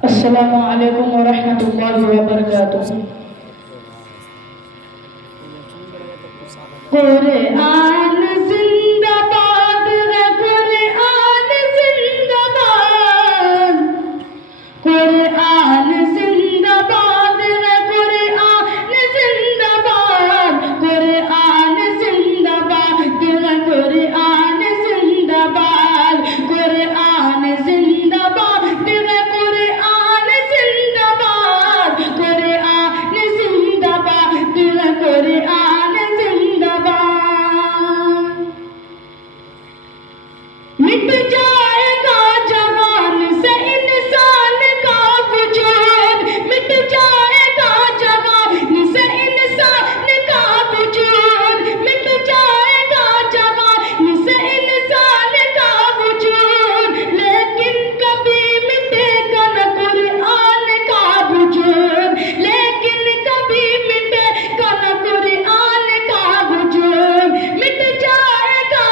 अस्सलामु अलैकुम व रहमतुल्लाहि व बरकातुहू। कुरआन जिंदाबाद है, कुरआन जिंदाबाद, कुरआन जिंदाबाद है, कुरआन जिंदाबाद, कुरआन जिंदाबाद है, कुरआन जिंदाबाद, कुरआन जिंदाबाद है, कुरआन जिंदाबाद, कुरआन जिंदाबाद है, कुरआन जिंदाबाद। मिट जाएगा जहान से इंसान का वजूद, मिट जाएगा जहान से इंसान का वजूद, मिट जाएगा जहान से इंसान का वजूद, लेकिन कभी मिटेगा न कुरआन का वजूद, लेकिन कभी मिटेगा न कुरआन का वजूद। मिट जाएगा,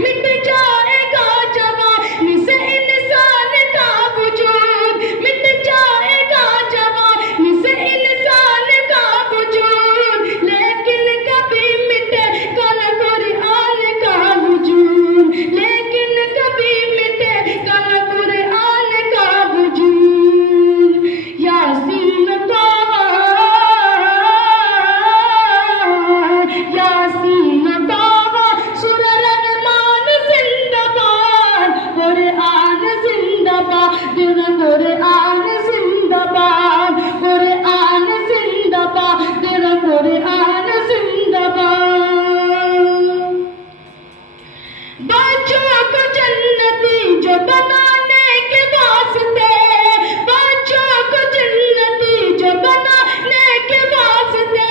मिट जाएगा जवानी से इंसान का वजूद, मिट जाएगा जवानी से इंसान का वजूद, लेकिन कभी मिटेगा न कुरआन का वजूद, लेकिन कभी मिटेगा न कुरआन का वजूद। यासीन ताहा, यासीन ताहा, सूरह रहमान जिंदाबाद, कुरआन जिंदाबाद, कुरआन जिंदाबाद, कुरआन जिंदाबाद, कुरआन जिंदाबाद। बच्चों को जन्नती जो बनाने के वास्ते, बच्चों को जन्नती जो बनाने के वास्ते,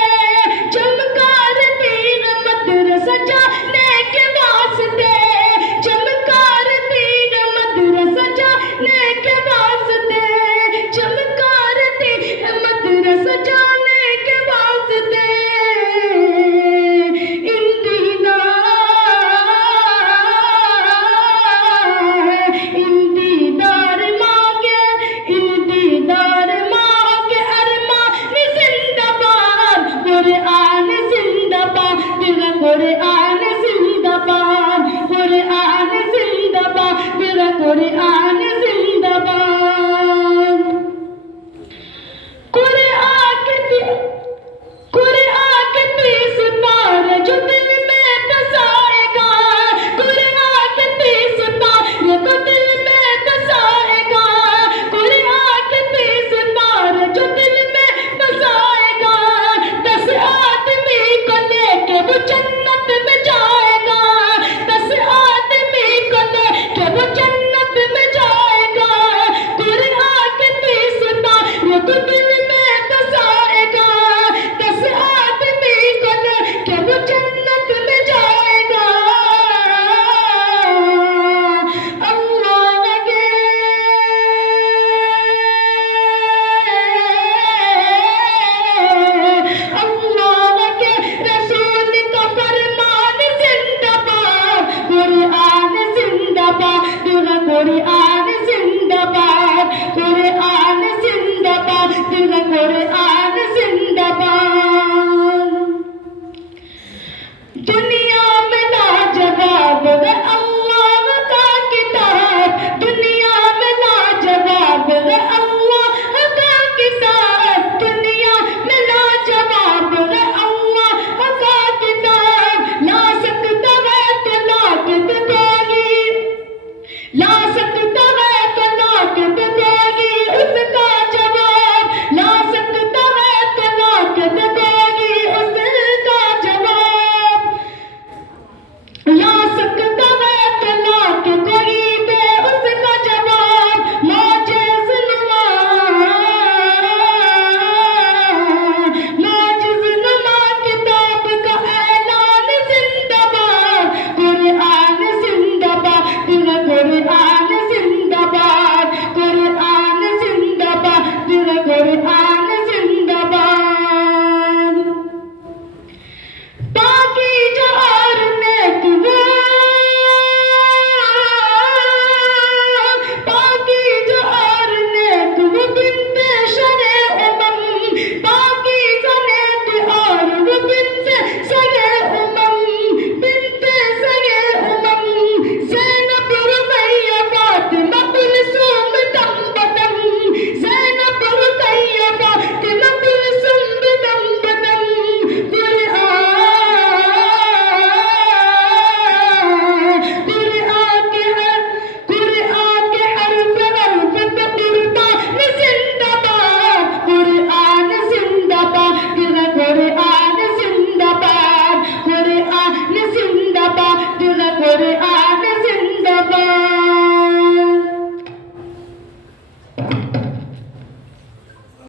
चमकार तीन मदरसा जाने के वास्ते, चमकार तीन मदरसा जाने के वास्ते, चमकार तीन मदरसा जाने के वास्ते, इन दीदार मांगे, इन दीदार मांगे अरमान जिंदाबाद, कुरआन